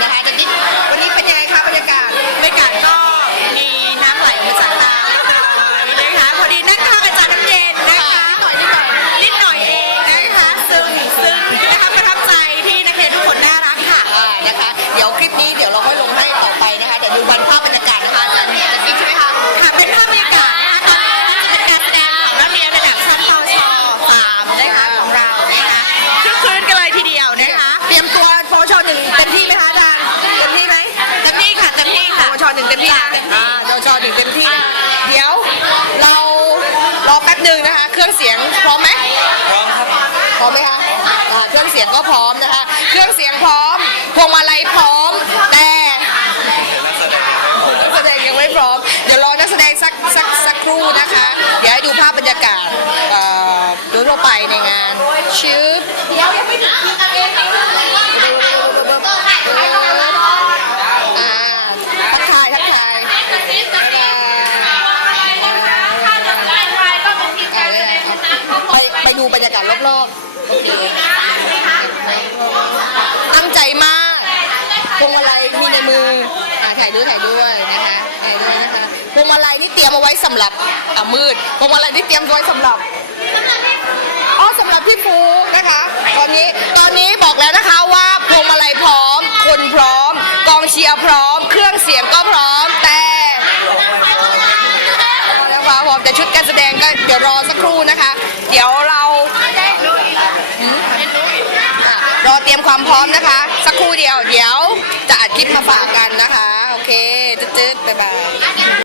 นะคะจะนิดวันนี้เป็นยังไงคะบรรยากาศ บรรยากาศก็ อ่าปวชหนึ่งเต็มที่นะเดี๋ยวเรารอแป๊บหนึ่งนะคะ เครื่องเสียงพร้อมไหมพร้อมครับพร้อมไหมคะอ่าเครื่องเสียงก็พร้อมนะคะ เครื่องเสียงพร้อมพวงมาลัยพร้อม แต่นักแสดงนักแสดงยังไม่พร้อม เดี๋ยวรอนักแสดงสักสักสักครู่นะคะ เดี๋ยวให้ดูภาพบรรยากาศเอ่อโดยทั่วไปในงานชืบเดี๋ยวยังไม่ถึงอ่าทักทายทักทายไปไป ดูบรรยากาศรอบๆ โอเค ตั้งใจมากพวงมาลัยมีในมืออ่าถ่ายด้วยถ่ายด้วยนะคะถ่ายด้วยนะคะพวงมาลัยนี่เตรียมเอาไว้สำหรับอ่ามืดพวงมาลัยนี่เตรียมไว้สำหรับอ๋อสำหรับพี่ฟูนะคะ ตอนนี้ตอนนี้บอกแล้วนะคะว่าพวงมาลัยพร้อม คนพร้อม กองเชียร์พร้อม เครื่องเสียงก็พร้อม แต่แล้วฟ้าพร้อมแต่ ชุดการแสดงก็เดี๋ยวรอสักครู่นะคะ เดี๋ยวเราอรอเตรียมความพร้อมนะคะ สักครู่เดียว เดี๋ยวจะอัดคลิปมาฝากกันนะคะ โอเคจื๊ดๆบ๊ายบาย